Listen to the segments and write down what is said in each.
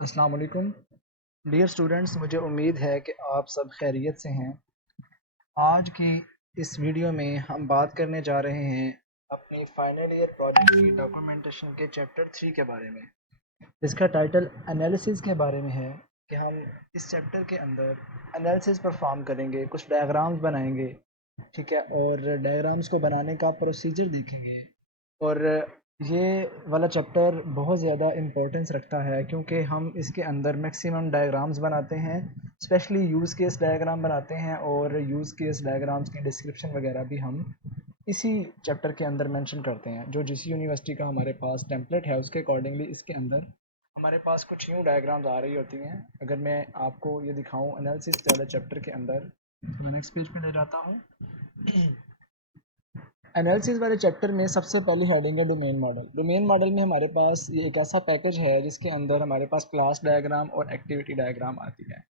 अस्सलाम वालेकुम dear students, मुझे उम्मीद है कि आप सब खैरियत से हैं। आज की इस वीडियो में हम बात करने जा रहे हैं अपनी फाइनल ईयर प्रोजेक्ट की डॉक्यूमेंटेशन के चैप्टर 3 के बारे में। इसका टाइटल एनालिसिस के बारे में है कि हम इस चैप्टर के अंदर एनालिसिस परफॉर्म करेंगे, कुछ डायग्राम्स बनाएंगे, ठीक है, और डायग्राम्स को बनाने का प्रोसीजर देखेंगे। और ये वाला चैप्टर बहुत ज़्यादा इम्पोर्टेंस रखता है क्योंकि हम इसके अंदर मैक्सिमम डायग्राम्स बनाते हैं, स्पेशली यूज़ केस डायग्राम बनाते हैं, और यूज़ केस डायग्राम्स की डिस्क्रिप्शन वगैरह भी हम इसी चैप्टर के अंदर मेंशन करते हैं। जो जिस यूनिवर्सिटी का हमारे पास टेम्पलेट है उसके अकॉर्डिंगली इसके अंदर हमारे पास कुछ यूँ डायग्राम्स आ रही होती हैं। अगर मैं आपको ये दिखाऊं एनालिसिस वाले चैप्टर के अंदर, तो मैं नेक्स्ट पेज पे ले जाता हूँ। एनालिसिस वाले चैप्टर में सबसे पहली हेडिंग है डोमेन मॉडल। डोमेन मॉडल में हमारे पास ये एक ऐसा पैकेज है जिसके अंदर हमारे पास क्लास डायग्राम और एक्टिविटी डायग्राम आती है।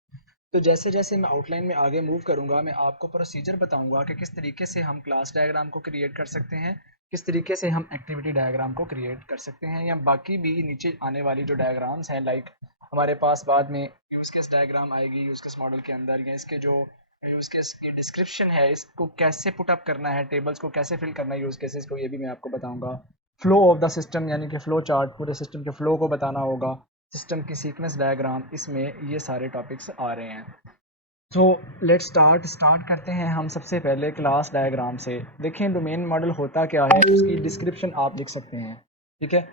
तो जैसे जैसे मैं आउटलाइन में आगे मूव करूंगा, मैं आपको प्रोसीजर बताऊंगा कि किस तरीके से हम क्लास डायग्राम को क्रिएट कर सकते हैं, किस तरीके से हम एक्टिविटी डायग्राम को क्रिएट कर सकते हैं, या बाकी भी नीचे आने वाली जो डायग्राम्स हैं, लाइक हमारे पास बाद में यूज़ केस डायग्राम आएगी यूज़ केस मॉडल के अंदर, या इसके जो यूज़ केस की डिस्क्रिप्शन है, इसको कैसे पुट अप करना है, टेबल्स को कैसे फिल करना है यूज़ केसेस को, ये भी मैं आपको बताऊंगा। फ्लो ऑफ द सिस्टम यानी कि फ्लो चार्ट, पूरे सिस्टम के फ्लो को बताना होगा, सिस्टम की सीक्वेंस डायग्राम, इसमें ये सारे टॉपिक्स आ रहे हैं। तो लेट्स स्टार्ट करते हैं हम सबसे पहले क्लास डायग्राम से। देखें डोमेन मॉडल होता क्या है, उसकी डिस्क्रिप्शन आप लिख सकते हैं, ठीक है।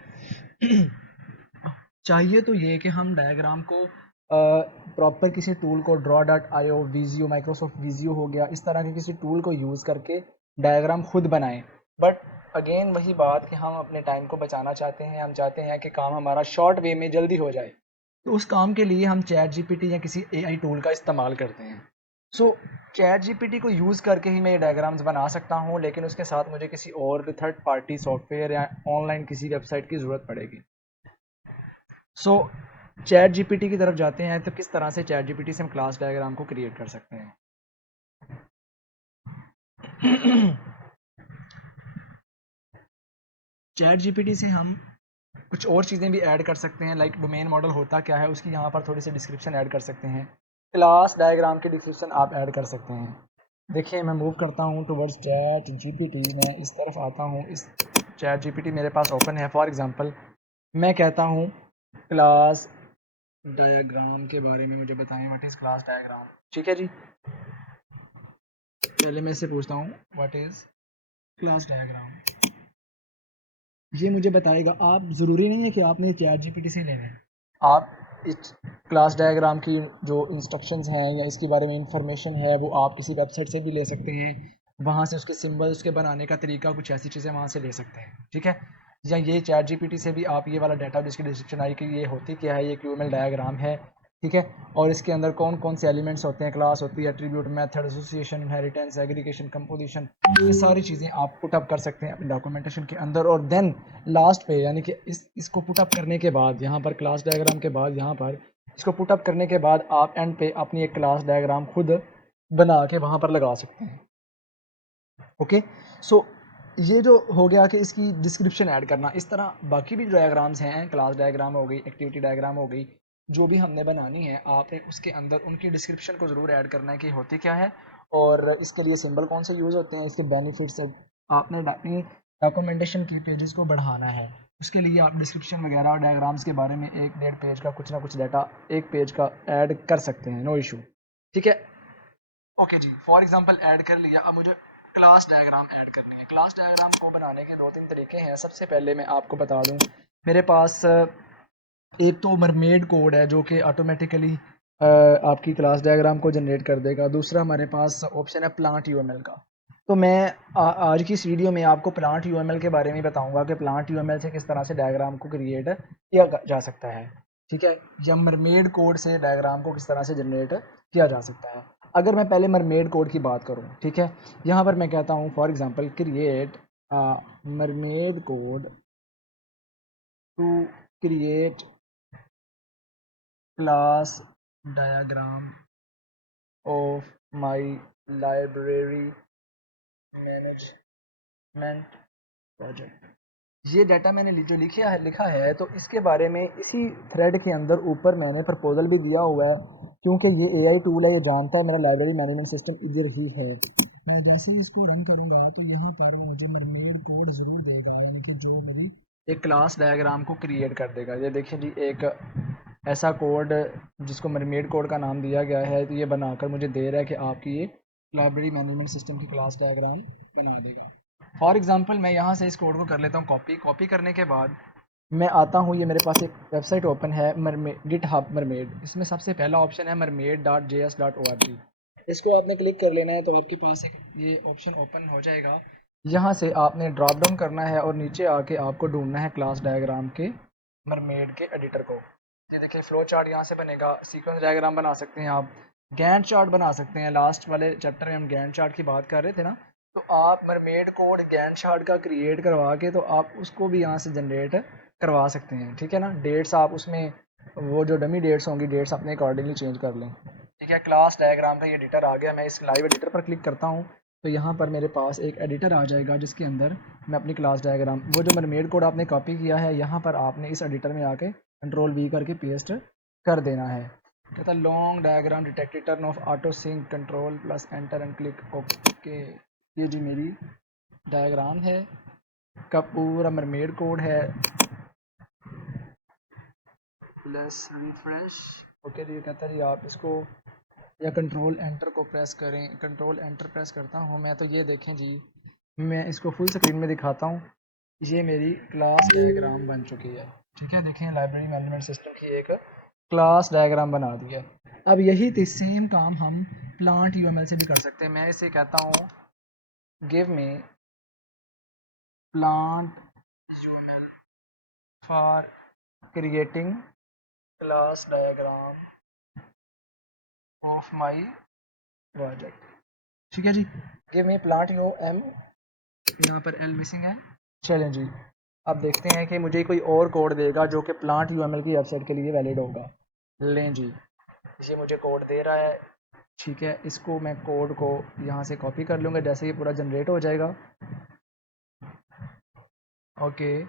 चाहिए तो ये कि हम डायग्राम को प्रॉपर किसी टूल को ड्रॉ डॉट आईओ, विजियो, माइक्रोसॉफ्ट विजियो हो गया, इस तरह के किसी टूल को यूज़ करके डायग्राम खुद बनाएं। बट अगेन वही बात कि हम अपने टाइम को बचाना चाहते हैं, हम चाहते हैं कि काम हमारा शॉर्ट वे में जल्दी हो जाए। तो उस काम के लिए हम चैट जीपीटी या किसी एआई टूल का इस्तेमाल करते हैं। सो चैट जीपीटी को यूज़ करके ही मैं ये डायग्राम्स बना सकता हूँ, लेकिन उसके साथ मुझे किसी और थर्ड पार्टी सॉफ्टवेयर या ऑनलाइन किसी वेबसाइट की ज़रूरत पड़ेगी। सो चैट जीपीटी की तरफ जाते हैं, तो किस तरह से चैट जीपीटी से हम क्लास डायग्राम को क्रिएट कर सकते हैं। चैट जीपीटी से हम कुछ और चीज़ें भी ऐड कर सकते हैं, लाइक डोमेन मॉडल होता क्या है उसकी यहाँ पर थोड़ी सी डिस्क्रिप्शन ऐड कर सकते हैं, क्लास डायग्राम की डिस्क्रिप्शन आप ऐड कर सकते हैं। देखिए मैं मूव करता हूँ टुवर्ड्स चैट जीपीटी, मैं इस तरफ आता हूँ, इस चैट जीपीटी मेरे पास ओपन है। फॉर एग्जांपल मैं कहता हूँ क्लास डायग्राम के बारे में मुझे बताएं, व्हाट इज़ क्लास डायग्राम। ठीक है जी, पहले मैं इससे पूछता हूँ व्हाट इज़ क्लास डायग्राम। ये मुझे बताएगा। आप ज़रूरी नहीं है कि आपने चैट जीपीटी से लेना है, आप इस क्लास डायग्राम की जो इंस्ट्रक्शंस हैं या इसके बारे में इंफॉर्मेशन है वो आप किसी वेबसाइट से भी ले सकते हैं। वहाँ से उसके सिंबल, उसके बनाने का तरीका, कुछ ऐसी चीज़ें वहाँ से ले सकते हैं, ठीक है। या ये चैट जीपीटी से भी आप ये वाला डाटा जिसकी डिस्क्रिप्शन आई कि ये होती क्या है, ये क्यूएमएल डायग्राम है, ठीक है, और इसके अंदर कौन कौन से एलिमेंट्स होते हैं, क्लास होती है, attribute, method, association, inheritance, aggregation, composition, ये सारी चीज़ें आप पुट अप कर सकते हैं अपने डॉक्यूमेंटेशन के अंदर। और देन लास्ट पे यानी कि इसको पुट अप करने के बाद, यहाँ पर क्लास डायग्राम के बाद, यहाँ पर इसको पुट अप करने के बाद आप एंड पे अपनी एक क्लास डायग्राम खुद बना के वहाँ पर लगा सकते हैं। ओके, सो ये जो हो गया कि इसकी डिस्क्रिप्शन ऐड करना। इस तरह बाकी भी डायग्राम्स हैं, क्लास डायग्राम हो गई, एक्टिविटी डायग्राम हो गई, जो भी हमने बनानी है आपने उसके अंदर उनकी डिस्क्रिप्शन को ज़रूर ऐड करना है कि होती क्या है, और इसके लिए सिंबल कौन से यूज़ होते हैं, इसके बेनिफिट्स। आपने अपनी डॉक्यूमेंटेशन की पेजेस को बढ़ाना है, उसके लिए आप डिस्क्रिप्शन वगैरह और डायग्राम्स के बारे में एक डेढ़ पेज का कुछ ना कुछ डाटा एक पेज का ऐड कर सकते हैं, नो इशू, ठीक है। ओके जी, फॉर एग्जांपल ऐड कर लिया। अब मुझे क्लास डायग्राम ऐड करनी है। क्लास डायग्राम को बनाने के दो तीन तरीके हैं। सबसे पहले मैं आपको बता दूं, मेरे पास एक तो मरमेड कोड है जो कि ऑटोमेटिकली आपकी क्लास डायग्राम को जनरेट कर देगा। दूसरा हमारे पास ऑप्शन है प्लांट यूएमएल का। तो मैं आज की इस वीडियो में आपको प्लांट यूएमएल के बारे में बताऊंगा कि प्लांट यूएमएल से किस तरह से डायग्राम को क्रिएट किया जा सकता है, ठीक है, या मरमेड कोड से डायग्राम को किस तरह से जनरेट किया जा सकता है। अगर मैं पहले मरमेड कोड की बात करूं, ठीक है, यहाँ पर मैं कहता हूँ for example create mermaid code to create class diagram of my library management project. ये डाटा मैंने जो लिखा है तो इसके बारे में इसी थ्रेड के अंदर ऊपर मैंने प्रपोजल भी दिया हुआ है, क्योंकि ये एआई टूल है, ये जानता है मेरा लाइब्रेरी मैनेजमेंट सिस्टम इधर ही है। मैं जैसे ही इसको रन करूँगा तो यहाँ पर वो मुझे मरमेड कोड ज़रूर देगा, यानी कि जो मेरी एक क्लास डायग्राम को क्रिएट कर देगा। ये देखिए जी, एक ऐसा कोड जिसको मरमेड कोड का नाम दिया गया है, तो ये बनाकर मुझे दे रहा है कि आपकी ये लाइब्रेरी मैनेजमेंट सिस्टम की क्लास डायग्राम बना देगा। फॉर एग्जांपल मैं यहाँ से इस कोड को कर लेता हूँ कॉपी करने के बाद मैं आता हूँ, ये मेरे पास एक वेबसाइट ओपन है मरमेड, गिटहब मरमेड। इसमें सबसे पहला ऑप्शन है mermaid.js.org। इसको आपने क्लिक कर लेना है तो आपके पास एक ये ऑप्शन ओपन हो जाएगा। यहाँ से आपने ड्रॉप डाउन करना है और नीचे आके आपको ढूंढना है क्लास डायग्राम के मरमेड के एडिटर को। ये देखिए फ्लो चार्ट यहाँ से बनेगा, सीक्वेंस डायग्राम बना सकते हैं आप, गैंट चार्ट बना सकते हैं। लास्ट वाले चैप्टर में हम गैंट चार्ट की बात कर रहे थे ना, तो आप मरमेड कोड गैंट चार्ट का क्रिएट करवा के तो आप उसको भी यहाँ से जनरेट करवा सकते हैं। ठीक है ना, डेट्स आप उसमें वो जो डमी डेट्स होंगी, डेट्स अपने अकॉर्डिंगली चेंज कर लें। ठीक है, क्लास डायग्राम का ये एडिटर आ गया। मैं इस लाइव एडिटर पर क्लिक करता हूँ तो यहाँ पर मेरे पास एक एडिटर आ जाएगा जिसके अंदर मैं अपनी क्लास डायग्राम, वो जो मरमेड कोड आपने कॉपी किया है, यहाँ पर आपने इस एडिटर में आके Ctrl+V करके पेस्ट कर देना है। कहता long diagram detected, turn off auto sync, Ctrl+Enter and click okay. ये जी मेरी डायग्राम है का पूरा मरमेड कोड है। Let's refresh. ओके जी, कहता है जी आप इसको या Ctrl+Enter को प्रेस करें। Ctrl+Enter प्रेस करता हूँ मैं तो ये देखें जी, मैं इसको फुल स्क्रीन में दिखाता हूँ। ये मेरी क्लास डायग्राम बन चुकी है। ठीक है, देखें लाइब्रेरी मैनेजमेंट सिस्टम की एक क्लास डायग्राम बना दी है। अब यही सेम काम हम प्लांट यूएमएल से भी कर सकते हैं। मैं इसे कहता हूँ give me plant UML for creating class diagram of my project. ठीक है जी, गिव मी प्लांट यूएम, यहाँ पर एल मिसिंग है। चलें जी, अब देखते हैं कि मुझे कोई और कोड देगा जो कि प्लांट यूएमएल की वेबसाइट के लिए वैलिड होगा। लें जी, ये मुझे कोड दे रहा है। ठीक है, इसको मैं कोड को यहाँ से कॉपी कर लूँगा जैसे ये पूरा जनरेट हो जाएगा। ओके,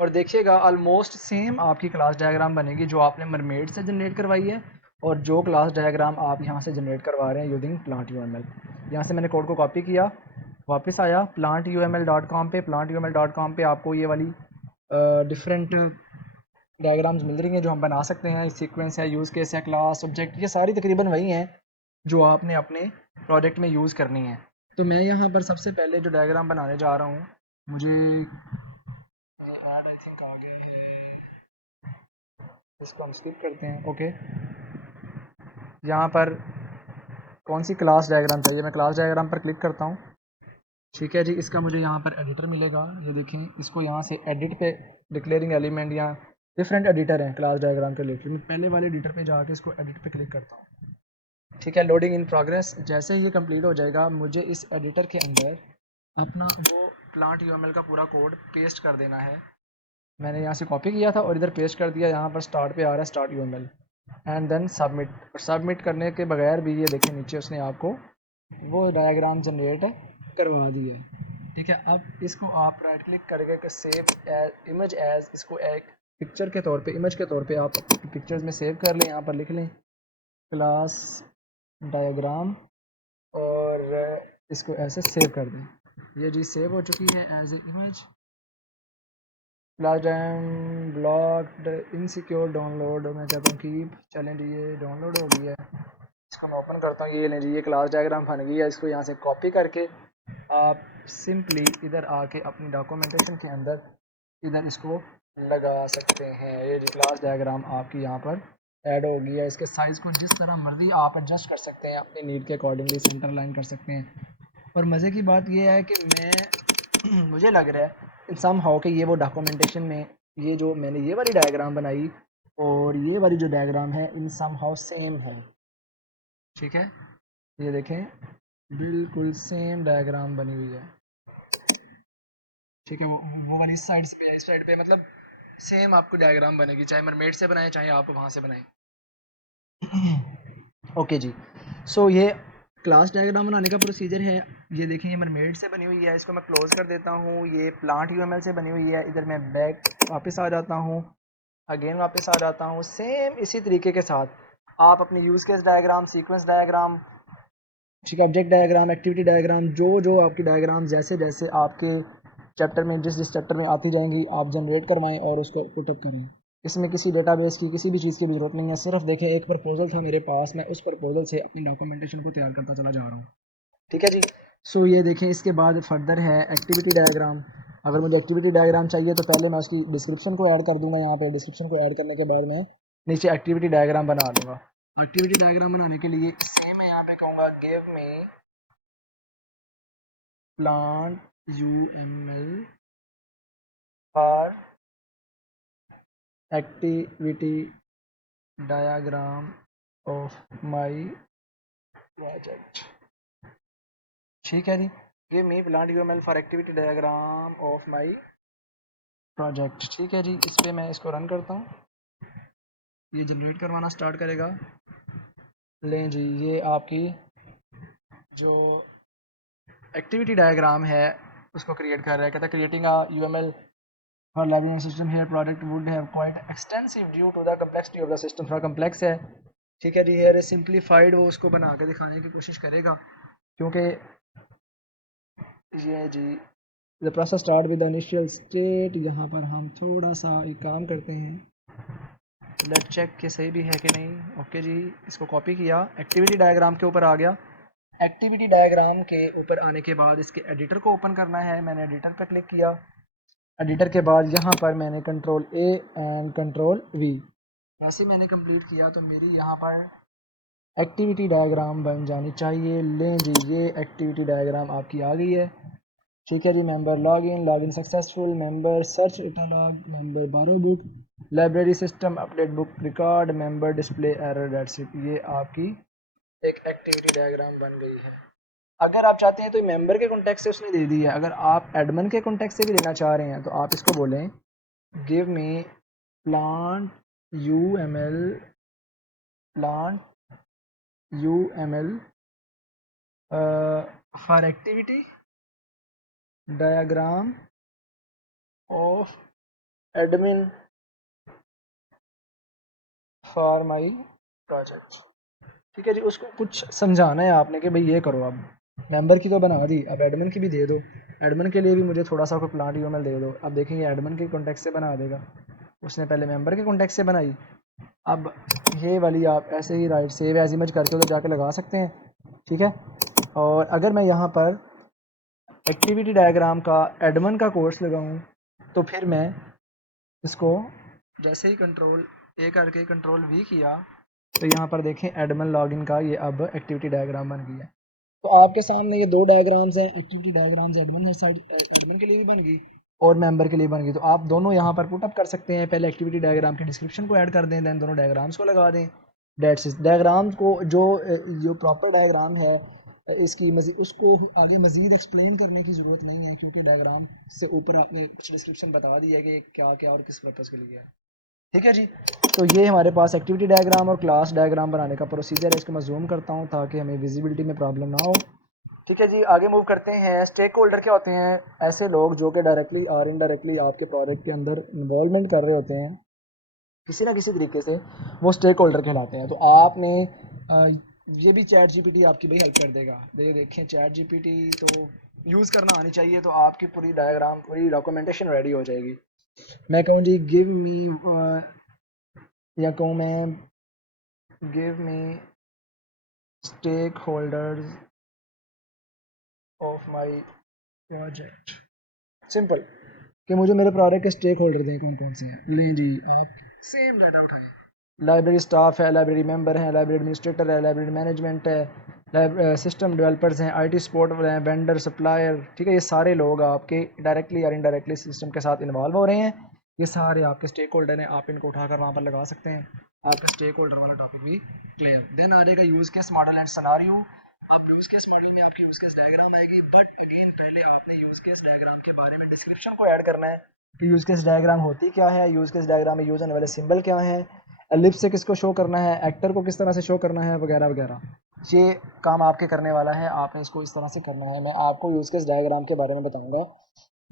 और देखिएगा ऑलमोस्ट सेम आपकी क्लास डायग्राम बनेगी जो आपने मरमेड से जनरेट करवाई है और जो क्लास डायग्राम आप यहाँ से जनरेट करवा रहे हैं यूजिंग प्लांट यूएमएल। यहाँ से मैंने कोड को कॉपी किया, वापस आया plantuml.com पे। plantuml.com पे आपको ये वाली डिफरेंट डायग्राम्स मिल रही हैं जो हम बना सकते हैं। सीक्वेंस है, यूज़ केस है, क्लास, ऑब्जेक्ट, ये सारी तकरीबन वही हैं जो आपने अपने प्रोजेक्ट में यूज़ करनी है। तो मैं यहाँ पर सबसे पहले जो डायग्राम बनाने जा रहा हूँ, मुझे ऐड आई थिंक आ गया है, इसको हम स्किप करते हैं। ओके, यहाँ पर कौन सी क्लास डायग्राम चाहिए, मैं क्लास डायग्राम पर क्लिक करता हूँ। ठीक है जी, इसका मुझे यहाँ पर एडिटर मिलेगा। ये देखें, इसको यहाँ से एडिट पे डिक्लेयरिंग एलिमेंट या डिफरेंट एडिटर हैं क्लास डायग्राम के रिलेटेड। मैं पहले वाले एडिटर पे जाके इसको एडिट पे क्लिक करता हूँ। ठीक है, लोडिंग इन प्रोग्रेस। जैसे ही ये कंप्लीट हो जाएगा मुझे इस एडिटर के अंदर अपना वो प्लांट यूएमएल का पूरा कोड पेस्ट कर देना है। मैंने यहाँ से कॉपी किया था और इधर पेस्ट कर दिया। यहाँ पर स्टार्ट पे आ रहा है start UML and then submit. और सबमिट करने के बगैर भी ये देखें नीचे उसने आपको वो डायग्राम जनरेट करवा दी है। ठीक है, अब इसको आप राइट क्लिक करके सेव एज इमेज एज, इसको एक पिक्चर के तौर पे, इमेज के तौर पे आप पिक्चर्स में सेव कर लें। यहाँ पर लिख लें क्लास डायग्राम और इसको ऐसे सेव कर दें। ये जी सेव हो चुकी है as a image. Class diagram blocked insecure download, मैं कहता हूँ कीप। चलें जी, ये डाउनलोड हो गई है, इसको मैं ओपन करता हूँ। ये लें जी, ये क्लास डायग्राम बन गई है। इसको यहाँ से कॉपी करके आप सिंपली इधर आके अपनी डॉक्यूमेंटेशन के अंदर इधर इसको लगा सकते हैं। ये जी क्लास डायग्राम आपकी यहाँ पर ऐड हो गई है। इसके साइज़ को जिस तरह मर्जी आप एडजस्ट कर सकते हैं, अपनी नीड के अकॉर्डिंगली सेंटर लाइन कर सकते हैं। और मज़े की बात यह है कि मैं मुझे लग रहा है सम हाउ कि ये वो डॉक्यूमेंटेशन में ये जो मैंने ये वाली डायग्राम बनाई और ये वाली जो डायग्राम है इन सम हाउ सेम है। ठीक है, ये देखें बिल्कुल सेम डायग्राम बनी हुई है। ठीक है, वो वाली इस साइड पे है, इस साइड पे मतलब सेम आपको डायग्राम बनेगी, चाहे मरमेड से बनाएं चाहे आप वहाँ से बनाएं। ओके जी, सो ये क्लास डायग्राम बनाने का प्रोसीजर है, ये देखें ये मरमेड से बनी हुई है, इसको मैं क्लोज कर देता हूँ। ये प्लांट यूएमएल से बनी हुई है। इधर मैं बैक वापस आ जाता हूँ, अगेन वापस आ जाता हूँ। सेम इसी तरीके के साथ आप अपनी use case diagram, sequence diagram, ठीक है, ऑब्जेक्ट डायग्राम, एक्टिविटी डायग्राम, जो जो आपकी डायग्राम जैसे जैसे आपके चैप्टर में जिस चैप्टर में आती जाएंगी आप जनरेट करवाएं और उसको पुटअप करें। इसमें किसी डेटाबेस की किसी भी चीज़ की भी ज़रूरत नहीं है। सिर्फ देखें एक प्रपोजल था मेरे पास, मैं उस प्रपोजल से अपनी डॉक्यूमेंटेशन को तैयार करता चला जा रहा हूँ। ठीक है जी। सो ये देखें, इसके बाद फर्दर है एक्टिविटी डायग्राम। अगर मुझे एक्टिविटी डायग्राम चाहिए तो पहले मैं उसकी डिस्क्रिप्शन को ऐड कर दूंगा। यहाँ पे डिस्क्रिप्शन को ऐड करने के बाद मैं नीचे एक्टिविटी डायग्राम बना लूँगा। एक्टिविटी डायग्राम बनाने के लिए सेम मैं यहाँ पे कहूँगा give me plant UML for activity diagram of my project. ठीक है जी, give me plant UML for activity diagram of my project. ठीक है जी, इस पर मैं इसको रन करता हूँ, ये जनरेट करवाना स्टार्ट करेगा। लें जी, ये आपकी जो एक्टिविटी डायग्राम है उसको क्रिएट कर रहा है। कहता है creating a UML for library system here project would have quite extensive due to the complexity of the system. थोड़ा कम्प्लेक्स है। ठीक है जी, हेयर सिंप्लीफाइड वो उसको बना के दिखाने की कोशिश करेगा, क्योंकि ये जी the process start with the initial state. यहाँ पर हम थोड़ा सा एक काम करते हैं, लेट चेक कि सही भी है कि नहीं। ओके जी, इसको कॉपी किया, एक्टिविटी डायग्राम के ऊपर आ गया। एक्टिविटी डायग्राम के ऊपर आने के बाद इसके एडिटर को ओपन करना है। मैंने एडिटर पर क्लिक किया। एडिटर के बाद यहाँ पर मैंने control A and control we ऐसे मैंने कंप्लीट किया तो मेरी यहाँ पर एक्टिविटी डायग्राम बन जानी चाहिए। लें जी, ये एक्टिविटी डायग्राम आपकी आ गई है। ठीक है जी, member login successful, member search catalogue, member borrow book, library system update book record, member display error, that's it. ये आपकी एक एक्टिविटी डायग्राम बन गई है। अगर आप चाहते हैं तो मेंबर के कॉन्टेक्ट से उसने दे दी है। अगर आप एडमिन के कॉन्टेक्ट से भी लेना चाह रहे हैं तो आप इसको बोलें give me plant UML plant UML for activity diagram of admin for my project. ठीक है जी, उसको कुछ समझाना है आपने कि भाई ये करो। अब मेंबर की तो बना दी, अब एडमिन की भी दे दो। एडमिन के लिए भी मुझे थोड़ा सा कोई प्लांट यूएमएल दे दो। अब देखेंगे एडमिन के कॉन्टेक्ट से बना देगा। उसने पहले मेंबर के कॉन्टेक्ट से बनाई। अब ये वाली आप ऐसे ही राइट सेव एज इमेज करके उधर जाके लगा सकते हैं। ठीक है, और अगर मैं यहाँ पर एक्टिविटी डायग्राम का एडमिन का कोर्स लगाऊँ तो फिर मैं इसको जैसे ही कंट्रोल ए करके कंट्रोल वी किया तो यहाँ पर देखें एडमिन लॉगिन का ये अब एक्टिविटी डायग्राम बन गई है। तो आपके सामने ये दो डायग्राम्स हैं, activity diagrams admin side admin के लिए भी बन गई और मेंबर के लिए बन गई। तो आप दोनों यहाँ पर पुटअप कर सकते हैं। पहले एक्टिविटी डायग्राम की डिस्क्रिप्शन को ऐड कर दें, देन दोनों डायग्राम्स को लगा दें। डेट्स डायग्राम को जो प्रॉपर डायग्राम है इसकी मजीद उसको आगे मज़ीद एक्सप्लेन करने की ज़रूरत नहीं है, क्योंकि डायग्राम से ऊपर आपने कुछ डिस्क्रिप्शन बता दी है कि क्या क्या और किस पर्पज़ के लिए है। ठीक है जी, तो ये हमारे पास एक्टिविटी डायग्राम और क्लास डायग्राम बनाने का प्रोसीजर है। इसको मैं जूम करता हूँ ताकि हमें विजिबिलिटी में प्रॉब्लम ना हो। ठीक है जी, आगे मूव करते हैं। स्टेक होल्डर क्या होते हैं? ऐसे लोग जो कि डायरेक्टली और इनडायरेक्टली आपके प्रोजेक्ट के अंदर इन्वॉल्वमेंट कर रहे होते हैं किसी ना किसी तरीके से, वो स्टेक होल्डर कहलाते हैं। तो आपने ये भी चैट जीपीटी आपकी भाई हेल्प कर देगा। देखें चैट जीपीटी तो यूज़ करना आनी चाहिए, तो आपकी पूरी डायग्राम पूरी डॉक्यूमेंटेशन रेडी हो जाएगी। मैं कहूँ जी गिव मी या कहूँ मैं give me stakeholders of my project. Simple कि मुझे मेरे प्रोजेक्ट के स्टेक होल्डर दें कौन कौन से हैं। लें जी, आप सेम डाटा उठाएं। लाइब्रेरी स्टाफ है, लाइब्रेरी मेंबर हैं, लाइब्रेरी एडमिनिस्ट्रेटर है, लाइब्रेरी मैनेजमेंट है, सिस्टम डेवलपर्स हैं, आईटी सपोर्ट हैं, वेंडर सप्लायर। ठीक है, ये सारे लोग आपके डायरेक्टली या इनडायरेक्टली सिस्टम के साथ इन्वॉल्व हो रहे हैं। ये सारे आपके स्टेक होल्डर हैं, आप इनको उठाकर वहाँ पर लगा सकते हैं। आपका स्टेक होल्डर वाला टॉपिक भी क्लियर। देन आ जाएगा use case model and scenario. अब यूज़ केस मॉडल में आपकी यूज़ केस डायग्राम आएगी, बट अगेन पहले आपने यूज़ केस डायग्राम के बारे में डिस्क्रिप्शन को ऐड करना है कि यूज़ केस डायग्राम होती क्या है, यूज़ केस डायग्राम में यूज़ होने वाले सिंबल क्या हैं, एलिप्स से किसको शो करना है, एक्टर को किस तरह से शो करना है, वगैरह वगैरह। ये काम आपके करने वाला है, आपने इसको इस तरह से करना है। मैं आपको यूज़ केस डायग्राम के बारे में बताऊंगा।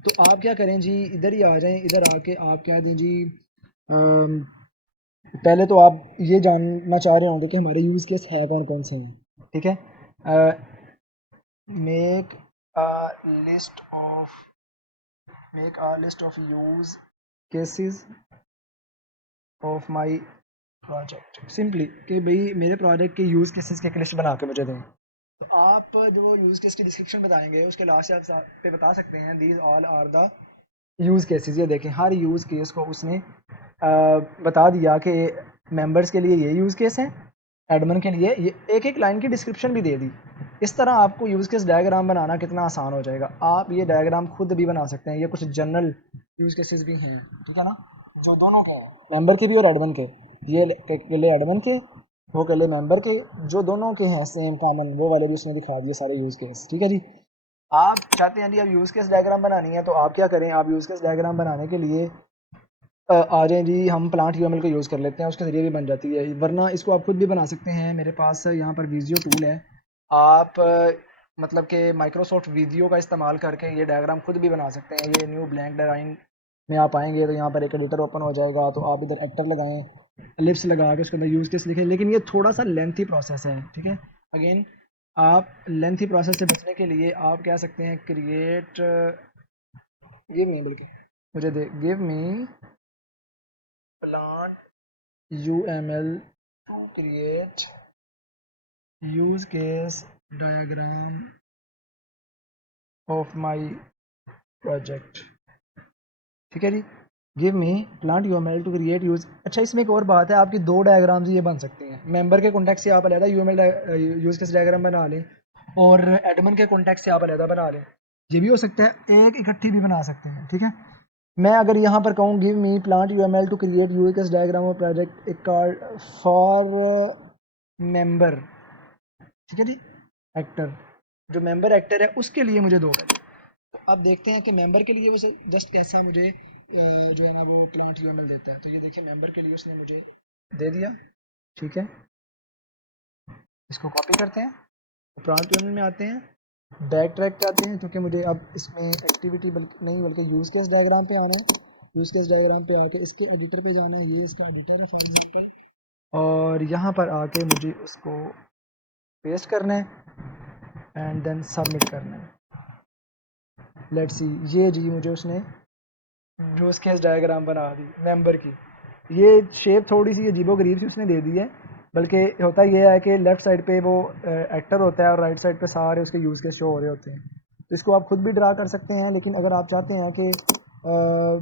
तो आप क्या करें जी, इधर ही आ जाएं, इधर आके आप क्या दें जी, पहले तो आप ये जानना चाह रहे होंगे कि हमारे यूज़ केस है कौन कौन से हैं, ठीक है। Make a list of make a list of use cases of my project, simply कि भाई मेरे प्रोजेक्ट के यूज़ केसेस की एक लिस्ट बना के मुझे दें। तो आप जो यूज़ केस की डिस्क्रिप्शन बताएंगे उसके लास्ट से आप पे बता सकते हैं these all are the use cases. ये देखें, हर यूज़ केस को उसने बता दिया कि मेंबर्स के लिए ये यूज़ केस है, एडमिन के लिए ये, एक एक लाइन की डिस्क्रिप्शन भी दे दी। इस तरह आपको यूज़ केस डायग्राम बनाना कितना आसान हो जाएगा। आप ये डायग्राम खुद भी बना सकते हैं, ये कुछ जनरल यूज़ केसेस भी हैं, ठीक है ना, जो दोनों के हैं, मेंबर के भी और एडमिन के। ये अकेले एडमिन के, वो अकेले मेंबर के, जो दोनों के हैं सेम कॉमन, वो वाले भी उसने दिखा दिए सारे यूज़ केस, ठीक है जी। आप चाहते हैं जी अब यूज़ केस डायग्राम बनानी है, तो आप क्या करें, आप यूज़ केस डायग्राम बनाने के लिए आ जाएँ जी, हम प्लांट यूएमएल को यूज़ कर लेते हैं, उसके ज़रिए भी बन जाती है, वरना इसको आप खुद भी बना सकते हैं। मेरे पास यहाँ पर विजियो टूल है, आप मतलब कि माइक्रोसॉफ्ट विजियो का इस्तेमाल करके ये डायग्राम खुद भी बना सकते हैं। ये न्यू ब्लैंक डिज़ाइन में आप आएंगे तो यहाँ पर एक एडिटर ओपन हो जाएगा, तो आप इधर एक्टर लगाएं, एलिप्स लगा के उसके अंदर यूज़ केस लिखें, लेकिन ये थोड़ा सा लेंथी प्रोसेस है, ठीक है। अगेन, आप लेंथी प्रोसेस से बचने के लिए आप कह सकते हैं क्रिएट, गिव मी, बल्कि मुझे दे, give me plant UML to create use case diagram of my project, ठीक है जी। Give me plant UML to create use. अच्छा, इसमें एक और बात है, आपकी दो डायग्राम्स ये बन सकते हैं। मेंबर के कॉन्टेक्ट से आप अलग यूएमएल यूज केस डायग्राम बना लें, और एडमिन के कॉन्टेक्ट से आप अलग बना लें, ये भी हो सकता है, एक इकट्ठी भी बना सकते हैं, ठीक है। मैं अगर यहाँ पर कहूँ give me plant UML to create use case diagram of project एक कार्ड फॉर मेंबर, ठीक है जी, एक्टर, जो मेंबर एक्टर है उसके लिए मुझे दो है। तो अब देखते हैं कि मेंबर के लिए वो जस्ट कैसा मुझे जो है ना वो प्लांट यूएमएल देता है। तो ये देखिए, मेंबर के लिए उसने मुझे दे दिया, ठीक है। इसको कॉपी करते हैं, प्लांट यूएमएल में आते हैं, बैक ट्रैक पे आते हैं, क्योंकि मुझे अब इसमें एक्टिविटी बल्कि नहीं बल्कि यूज़ केस डायग्राम पे आना है। यूज़ केस डायग्राम पे आके इसके एडिटर पे जाना है, ये इसका एडिटर है फॉर एग्जाम्पल, और यहाँ पर आके मुझे उसको पेस्ट करना है एंड देन सबमिट करना है। लेट्स सी, ये जी मुझे उसने यूज़ केस डायग्राम बना दी मेंबर की। ये शेप थोड़ी सी अजीबोगरीब सी उसने दे दी है, बल्कि होता ये है कि लेफ़्ट साइड पे वो एक्टर होता है और राइट साइड पे सारे उसके यूज़ केस शो हो रहे होते हैं। तो इसको आप खुद भी ड्रा कर सकते हैं, लेकिन अगर आप चाहते हैं कि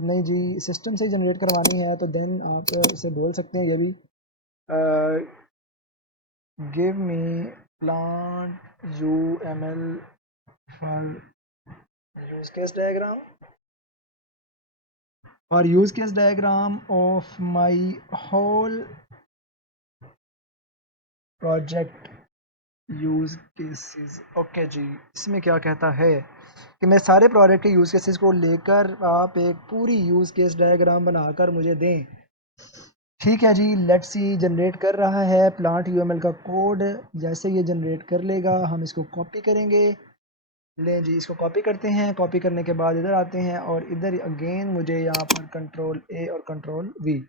नहीं जी सिस्टम से ही जनरेट करवानी है, तो देन आप इसे बोल सकते हैं ये भी, give me plant UML for use case diagram, और use case diagram of my whole project use cases. Okay जी, इसमें क्या कहता है कि मैं सारे प्रोजेक्ट के यूज़ केसेस को लेकर आप एक पूरी यूज़ केस डायग्राम बनाकर मुझे दें, ठीक है जी। लेट्स सी, जनरेट कर रहा है प्लांट यूएमएल का कोड। जैसे ये जनरेट कर लेगा हम इसको कॉपी करेंगे, लें जी इसको कॉपी करते हैं। कॉपी करने के बाद इधर आते हैं, और इधर अगेन मुझे यहाँ पर कंट्रोल A और control V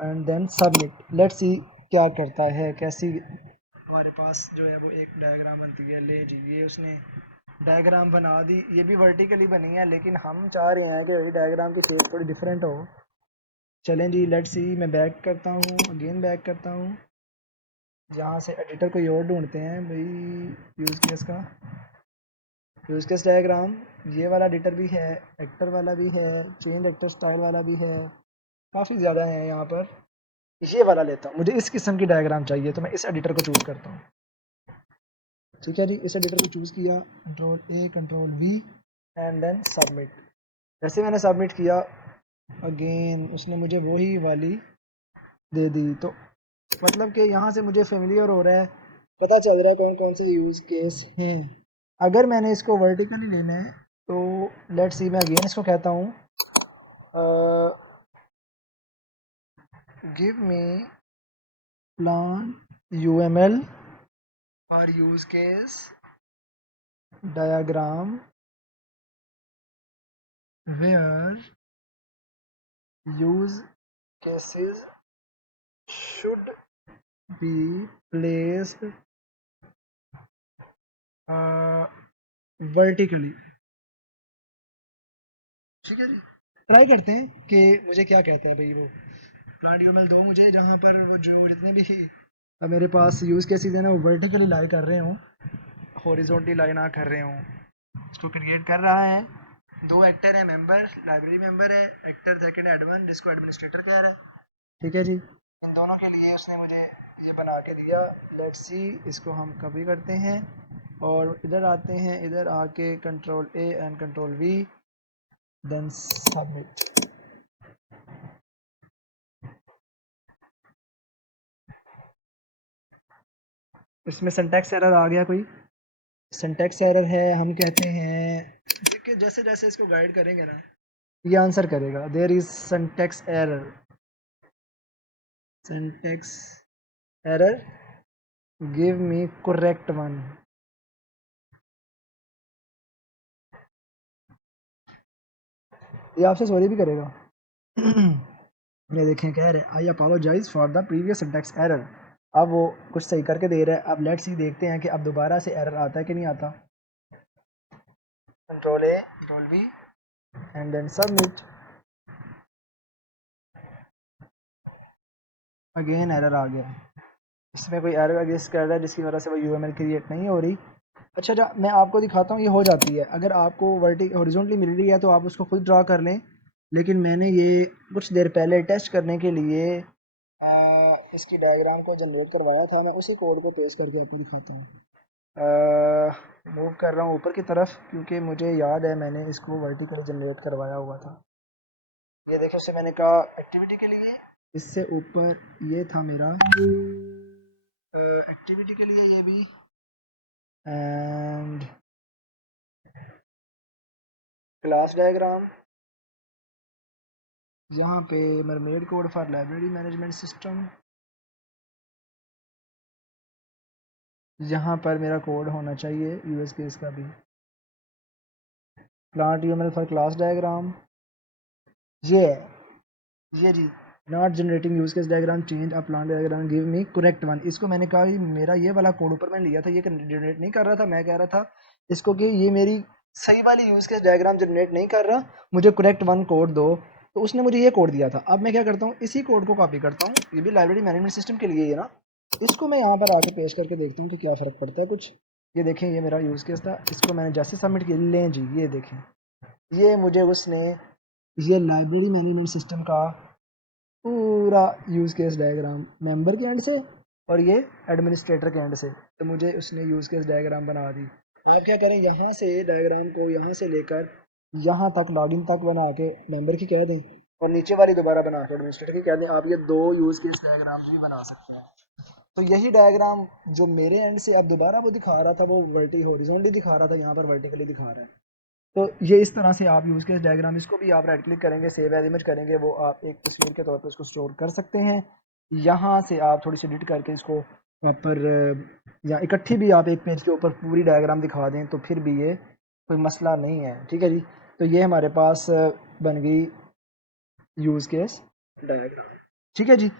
and then submit. Let's see क्या करता है, कैसी हमारे पास जो है वो एक डायग्राम बनती है। ले जी, ये उसने डायग्राम बना दी, ये भी वर्टिकली बनी है, लेकिन हम चाह रहे हैं कि डायग्राम की शेप थोड़ी डिफरेंट हो। चलें जी, लेट्स सी, मैं बैक करता हूँ, अगेन बैक करता हूँ, यहाँ से एडिटर को और ढूंढते हैं भाई, यूज़ केस डायग्राम, ये वाला एडिटर भी है, एक्टर वाला भी है, चेंज एक्टर स्टाइल वाला भी है, काफ़ी ज़्यादा है यहाँ पर। ये वाला लेता हूँ, मुझे इस किस्म की डायग्राम चाहिए, तो मैं इस एडिटर को चूज़ करता हूँ, ठीक है जी। इस एडिटर को चूज़ किया, control A control V and then submit. जैसे मैंने सबमिट किया, अगेन उसने मुझे वही वाली दे दी। तो मतलब कि यहाँ से मुझे फेमिलियर हो रहा है, पता चल रहा है कौन कौन से यूज़ केस हैं। अगर मैंने इसको वर्टिकली लेना है, तो लेट्स सी, मैं अगेन इसको कहता हूँ गिव मी प्लांट UML और use case diagram where use cases should be placed vertically। ठीक है जी, ट्राई करते हैं कि मुझे क्या कहते हैं भाई वो प्लांट यूमल दो मुझे जहाँ पर वो जो जितनी भी अब मेरे पास यूज़ केसेस है ना वो वर्टिकली लाई कर रहे हों, हॉरिजॉन्टली लाई ना कर रहे हों। इसको क्रिएट कर रहा है, दो एक्टर है, मेंबर लाइब्रेरी मेंबर है, एक्टर सेकंड एडमिन जिसको एडमिनिस्ट्रेटर कह रहा है। ठीक है जी, इन दोनों के लिए उसने मुझे ये बना के दिया। लेट्स सी, इसको हम कॉपी करते हैं और इधर आते हैं, इधर आके control A and control V, then submit. इसमें सिंटैक्स एरर आ गया, कोई सिंटैक्स एरर है, हम कहते हैं देखिए जैसे जैसे इसको गाइड करेंगे ना ये आंसर करेगा। There is syntax error, syntax error, give me correct one. ये आपसे सॉरी भी करेगा। ये देखें कह रहे I apologise for the previous syntax error. अब वो कुछ सही करके दे रहा है। अब लेट्स सी देखते हैं कि अब दोबारा से एरर आता है कि नहीं आता। Control A control V and then submit. Again error आ गया। इसमें कोई एरर एग्जिस्ट कर रहा है जिसकी वजह से वो यूएमएल क्रिएट नहीं हो रही। अच्छा मैं आपको दिखाता हूँ, ये हो जाती है। अगर आपको हॉरिजॉन्टली मिल रही है तो आप उसको खुद ड्रा कर लें, लेकिन मैंने ये कुछ देर पहले टेस्ट करने के लिए इसकी डायग्राम को जनरेट करवाया था। मैं उसी कोड को पेस्ट करके आपको दिखाता हूँ। मूव कर रहा हूँ ऊपर की तरफ क्योंकि मुझे याद है मैंने इसको वर्टिकली जनरेट करवाया हुआ था। ये देखो, उससे मैंने कहा एक्टिविटी के लिए, इससे ऊपर ये था मेरा एक्टिविटी के लिए ये भी, एंड क्लास डायग्राम, यहाँ पे mermaid code for library management system, यहाँ पर मेरा कोड होना चाहिए यूएस केस का भी, plant UML for class diagram, ये जी not generating use case diagram, change a plant diagram, give me correct one. इसको मैंने कहा मेरा ये वाला कोड ऊपर मैंने लिया था, ये जनरेट नहीं कर रहा था। मैं कह रहा था इसको कि ये मेरी सही वाली यूज केस डायग्राम जनरेट नहीं कर रहा, मुझे करेक्ट वन कोड दो। तो उसने मुझे ये कोड दिया था। अब मैं क्या करता हूँ, इसी कोड को कॉपी करता हूँ, ये भी लाइब्रेरी मैनेजमेंट सिस्टम के लिए है ना, इसको मैं यहाँ पर आके पेश करके देखता हूँ कि क्या फ़र्क पड़ता है कुछ। ये देखें, ये मेरा यूज़ केस था, इसको मैंने जैसे सबमिट किया, लें जी ये देखें, ये मुझे उसने ये लाइब्रेरी मैनेजमेंट सिस्टम का पूरा यूज़ केस डायग्राम मेंबर के एंड से और ये एडमिनिस्ट्रेटर के एंड से, तो मुझे उसने यूज़ केस डायग्राम बना दी। आप क्या करें, यहाँ से डायग्राम को यहाँ से लेकर यहाँ तक लॉगिन तक बना के मेंबर की कह दें और नीचे वाली दोबारा बना के एडमिनिस्ट्रेटर की कह दें। आप ये दो यूज़ केस डायग्राम भी बना सकते हैं। तो यही डायग्राम जो मेरे एंड से अब दोबारा वो दिखा रहा था, वो हॉरिजॉन्टली दिखा रहा था, यहाँ पर वर्टिकली दिखा रहा है। तो ये इस तरह से आप यूज़ केस डायग्राम, इसको भी आप राइट क्लिक करेंगे, सेव एज इमेज करेंगे, वो आप एक तस्वीर के तौर पर इसको स्टोर कर सकते हैं। यहाँ से आप थोड़ी सी एडिट करके इसको यहाँ पर या इकट्ठी भी आप एक पेज के ऊपर पूरी डायग्राम दिखा दें तो फिर भी ये कोई मसला नहीं है। ठीक है जी, तो ये हमारे पास बन गई यूज़ केस डायग्राम। ठीक है जी,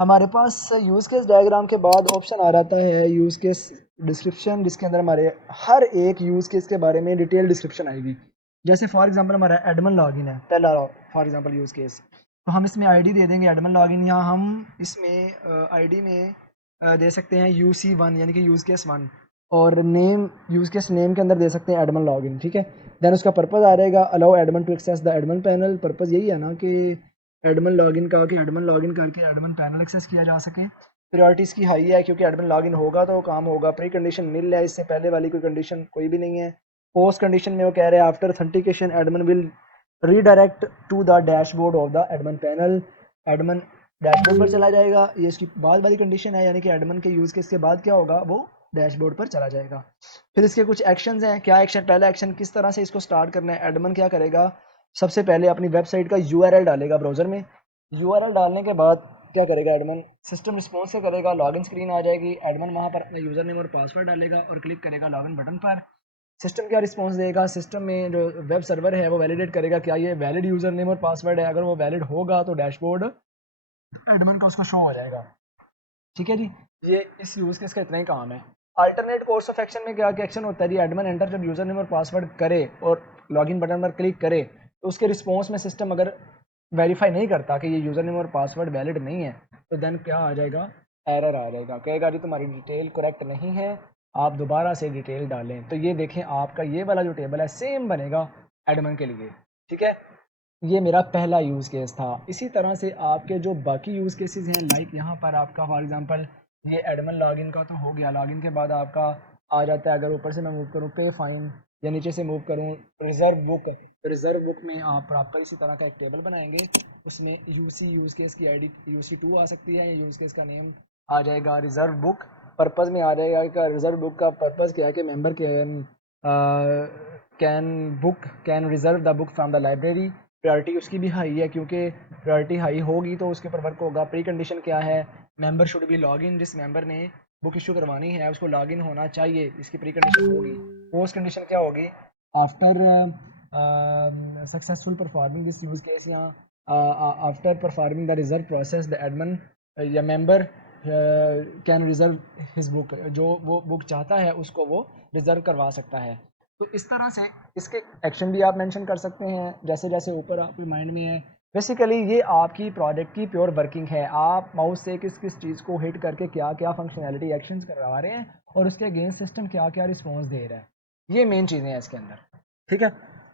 हमारे पास यूज़ केस डायग्राम के बाद ऑप्शन आ जाता है यूज़ केस डिस्क्रिप्शन, जिसके अंदर हमारे हर एक यूज़ केस के बारे में डिटेल डिस्क्रिप्शन आएगी। जैसे फॉर एग्जांपल हमारा एडमिन लॉगिन है पहला फॉर एग्जांपल यूज़ केस, तो हम इसमें आईडी दे देंगे एडमिन लॉगिन, या हम इसमें आईडी में दे सकते हैं UC1 यानी कि यूज़ केस 1, और नेम यूज़ केस नेम के अंदर दे सकते हैं एडमिन लॉगिन। ठीक है, देन उसका पर्पज़ आ रहेगा allow admin to access the admin panel. Purpose यही है ना कि एडमिन लॉगिन का, कि एडमिन लॉगिन करके एडमिन पैनल एक्सेस किया जा सके। प्रायोरिटी इसकी हाई है क्योंकि एडमिन लॉगिन होगा तो काम होगा। प्री कंडीशन मिल है, इससे पहले वाली कोई कंडीशन कोई भी नहीं है। पोस्ट कंडीशन में वो कह रहे हैं after authentication admin will redirect to the dashboard of the admin panel, admin dashboard पर चला जाएगा। ये इसकी बाद वाली कंडीशन है, यानी कि एडमिन के यूज़ केस के बाद क्या होगा, वो डैशबोर्ड पर चला जाएगा। फिर इसके कुछ एक्शंस हैं। क्या एक्शन, पहला एक्शन किस तरह से इसको स्टार्ट करना है। एडमिन क्या करेगा, सबसे पहले अपनी वेबसाइट का URL डालेगा ब्राउज़र में। URL डालने के बाद क्या करेगा एडमिन, सिस्टम रिस्पॉन्स से करेगा, लॉगिन स्क्रीन आ जाएगी, एडमिन वहाँ पर अपना यूज़र नेम और पासवर्ड डालेगा और क्लिक करेगा लॉगिन बटन पर। सिस्टम क्या रिस्पॉन्स देगा, सिस्टम में जो वेब सर्वर है वो वैलिडेट करेगा क्या ये वैलिड यूज़र नेम और पासवर्ड है, अगर वो वैलिड होगा तो डैशबोर्ड एडमिन का उसको शो हो जाएगा। ठीक है जी, ये इस यूज़ केस का इतना ही काम है। अल्टरनेट कोर्स ऑफ एक्शन में क्या क्या एक्शन होता है जी, एडमिन एंटर जब यूज़र नेम और पासवर्ड करे और लॉगिन बटन पर क्लिक करे तो उसके रिस्पॉन्स में सिस्टम अगर वेरीफाई नहीं करता कि ये यूज़र नेम और पासवर्ड वैलिड नहीं है तो देन क्या आ जाएगा, एरर आ जाएगा, कहेगा जी तुम्हारी डिटेल करेक्ट नहीं है, आप दोबारा से डिटेल डालें। तो ये देखें आपका ये वाला जो टेबल है सेम बनेगा एडमिन के लिए। ठीक है, ये मेरा पहला यूज़ केस था। इसी तरह से आपके जो बाकी यूज़ केसेस हैं, लाइक यहाँ पर आपका फॉर एग्जांपल ये एडमिन लॉगिन का तो हो गया, लॉगिन के बाद आपका आ जाता है, अगर ऊपर से मैं मूव करूँ पे फाइन या नीचे से मूव करूँ रिज़र्व बुक, रिज़र्व बुक में आप प्रॉपर इसी तरह का एक टेबल बनाएंगे, उसमें यूज़ केस की आईडी UC2 आ सकती है, या यूज़ केस का नेम आ जाएगा रिज़र्व बुक, पर्पज़ में आ जाएगा कि रिज़र्व बुक का पर्पज़ क्या है कि member can reserve the book from the library. Priority उसकी भी हाई है, क्योंकि प्रायोरिटी हाई होगी तो उसके ऊपर वर्क होगा। प्री कंडीशन क्या है, मेंबर शुड बी लॉगिन, जिस मेंबर ने बुक इशू करवानी है उसको लॉगिन होना चाहिए, इसकी प्री कंडीशन होगी। पोस्ट कंडीशन क्या होगी, after successful performing this use case, या after performing the reserve process the admin या member can reserve his book, जो वो बुक चाहता है उसको वो रिजर्व करवा सकता है। तो इस तरह से इसके एक्शन भी आप मेंशन कर सकते हैं जैसे जैसे ऊपर आपके माइंड में है। बेसिकली ये आपकी प्रोडक्ट की प्योर वर्किंग है, आप माउस से किस किस चीज़ को हिट करके क्या क्या फंक्शनैलिटी एक्शंस करवा रहे हैं और उसके अगेंस्ट सिस्टम क्या क्या रिस्पॉन्स दे रहा है, ये मेन चीज़ें हैं इसके अंदर। ठीक है,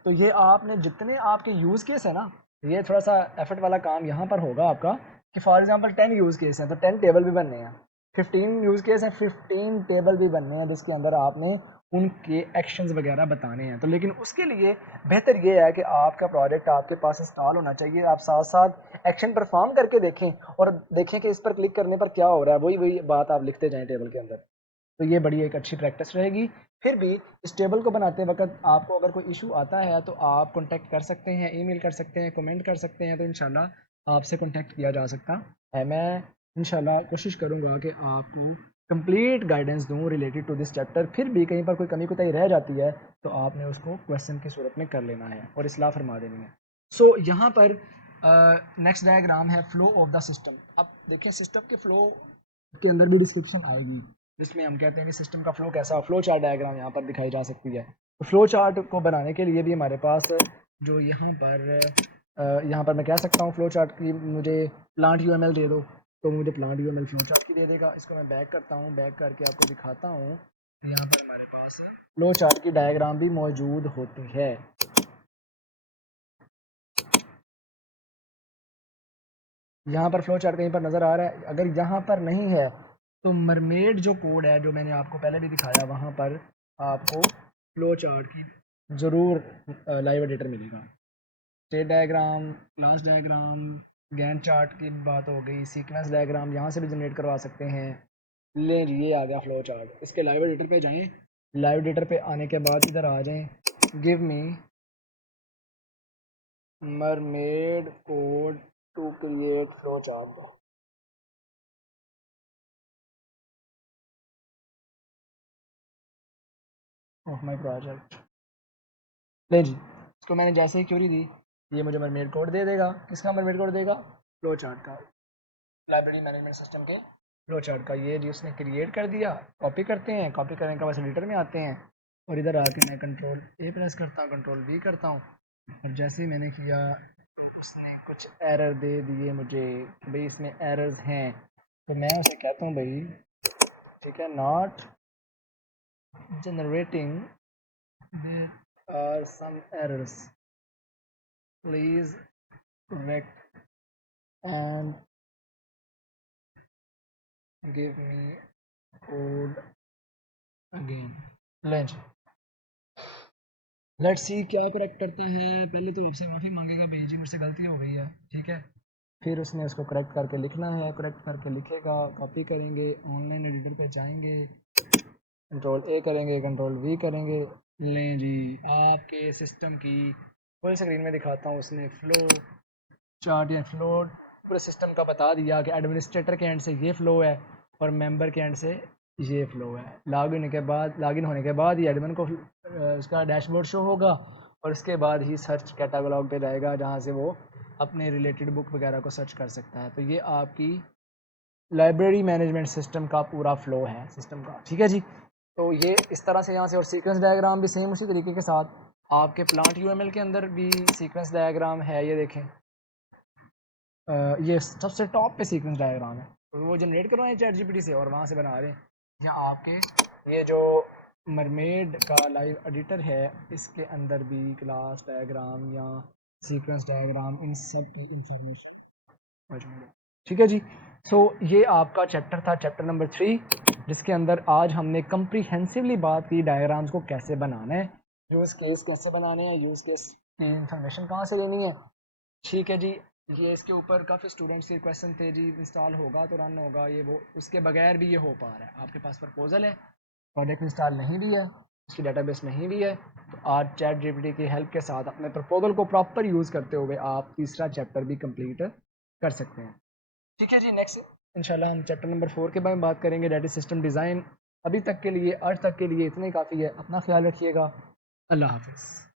तो ये आपने जितने आपके यूज़ केस है ना, ये थोड़ा सा एफर्ट वाला काम यहाँ पर होगा आपका कि फॉर एग्जांपल 10 यूज़ केस हैं तो 10 टेबल भी बनने हैं, 15 यूज़ केस हैं 15 टेबल भी बनने हैं, जिसके अंदर आपने उनके एक्शंस वगैरह बताने हैं। तो लेकिन उसके लिए बेहतर ये है कि आपका प्रोजेक्ट आपके पास इंस्टॉल होना चाहिए, आप साथ साथ एक्शन परफॉर्म करके देखें और देखें कि इस पर क्लिक करने पर क्या हो रहा है, वही वही बात आप लिखते जाएं टेबल के अंदर। तो ये बड़ी एक अच्छी प्रैक्टिस रहेगी। फिर भी इस टेबल को बनाते वक्त आपको अगर कोई इशू आता है तो आप कॉन्टैक्ट कर सकते हैं, ईमेल कर सकते हैं, कमेंट कर सकते हैं, तो इंशाल्लाह आपसे कॉन्टैक्ट किया जा सकता है। मैं इंशाल्लाह कोशिश करूँगा कि आपको कंप्लीट गाइडेंस दूँ रिलेटेड टू दिस चैप्टर। फिर भी कहीं पर कोई कमी कोताही रह जाती है तो आपने उसको क्वेश्चन की सूरत में कर लेना है और इस्लाह फरमा देनी है। सो यहाँ पर नेक्स्ट डायग्राम है फ्लो ऑफ द सिस्टम। अब देखिए सिस्टम के फ्लो के अंदर भी डिस्क्रिप्शन आएगी जिसमें हम कहते हैं कि सिस्टम का फ्लो कैसा, फ्लो चार्ट डायग्राम यहाँ पर दिखाई जा सकती है। तो फ्लो चार्ट को बनाने के लिए भी हमारे पास जो यहाँ पर मैं कह सकता हूँ फ्लो चार्ट की मुझे प्लांट UML दे दो, तो मुझे प्लांट UML फ्लो चार्ट की दे देगा। इसको मैं बैक करता हूँ, बैक करके आपको दिखाता हूँ। यहाँ पर हमारे पास फ्लो चार्ट की डायग्राम भी मौजूद होती है। यहाँ पर फ्लो चार्ट कहीं पर नज़र आ रहा है, अगर यहाँ पर नहीं है तो मरमेड जो कोड है जो मैंने आपको पहले भी दिखाया वहाँ पर आपको फ्लो चार्ट की ज़रूर लाइव एडिटर मिलेगा। State diagram, class diagram, Gantt chart की बात हो गई, सीक्वेंस डायग्राम यहाँ से भी जनरेट करवा सकते हैं। ले जी ये आ गया फ्लो चार्ट, इसके लाइव एडिटर पे जाएं, लाइव एडिटर पे आने के बाद इधर आ जाएं, give me mermaid code to create flow chart of my project. ले जी, इसको मैंने जैसे ही क्वेरी दी ये मुझे मरमेड कोड दे देगा। किसका मरमेड कोड देगा, फ्लो चार्ट का, लाइब्रेरी मैनेजमेंट सिस्टम के फ्लो चार्ट का। ये जी उसने क्रिएट कर दिया। कॉपी करते हैं, कॉपी करने के बाद एडिटर में आते हैं और इधर आके मैं कंट्रोल A प्रेस करता हूँ, कंट्रोल V करता हूँ और जैसे ही मैंने किया तो उसने कुछ एरर दे दिए मुझे कि भाई इसमें एरर्स हैं। तो मैं उसे कहता हूँ भाई ठीक है, not generating, there are some errors, please correct and give me code again। लेंच लेट्स सी क्या करेक्ट करते हैं। पहले तो आपसे माफ़ी मांगेगा भाई जी मुझसे गलती हो गई है, ठीक है। फिर उसने उसको करेक्ट करके लिखना है, करेक्ट करके लिखेगा, कॉपी करेंगे, ऑनलाइन एडिटर पे जाएंगे, कंट्रोल A करेंगे, कंट्रोल V करेंगे। लें जी आपके सिस्टम की फुल स्क्रीन में दिखाता हूँ। उसने फ्लो चार्ट या फ्लो पूरे सिस्टम का बता दिया कि एडमिनिस्ट्रेटर के एंड से ये फ़्लो है और मेंबर के एंड से ये फ़्लो है। लॉगिन होने के बाद ये एडमिन को उसका डैशबोर्ड शो होगा और उसके बाद ही सर्च कैटालॉग पे जाएगा जहाँ से वो अपने रिलेटेड बुक वगैरह को सर्च कर सकता है। तो ये आपकी लाइब्रेरी मैनेजमेंट सिस्टम का पूरा फ़्लो है सिस्टम का, ठीक है जी। तो ये इस तरह से यहाँ से, और सीक्वेंस डायग्राम भी सेम उसी तरीके के साथ आपके प्लांट यूएमएल के अंदर भी सीक्वेंस डायग्राम है। ये देखें, ये सबसे टॉप पे सीक्वेंस डायग्राम है, तो वो जनरेट करवाएं चैट जीपीटी से और वहाँ से बना रहे हैं। या आपके ये जो मरमेड का लाइव एडिटर है इसके अंदर भी क्लास डायग्राम या सीक्वेंस डायग्राम इन सब की इंफॉर्मेशन, ठीक है जी। सो ये आपका चैप्टर था, चैप्टर नंबर 3, जिसके अंदर आज हमने कंप्रीहेंसिवली बात की डायग्राम्स को कैसे बनाना है, यूज़ केस कैसे बनाने हैं, यूज़ केस की इंफॉर्मेशन कहाँ से लेनी है, ठीक है जी। ये इसके ऊपर काफ़ी स्टूडेंट्स के क्वेश्चन थे जी, इंस्टॉल होगा तो रन होगा ये वो, उसके बगैर भी ये हो पा रहा है। आपके पास प्रपोजल है, प्रोजेक्ट इंस्टॉल नहीं भी है, उसकी डेटाबेस नहीं भी है, तो आज चैट जीपीटी की हेल्प के साथ अपने प्रपोजल को प्रॉपर यूज़ करते हुए आप तीसरा चैप्टर भी कंप्लीट कर सकते हैं, ठीक है जी। नेक्स्ट इंशाल्लाह हम चैप्टर नंबर 4 के बारे में बात करेंगे, डेटा सिस्टम डिज़ाइन। अभी तक के लिए, आज तक के लिए इतने काफ़ी है। अपना ख्याल रखिएगा। अल्लाह हाफ़िज़।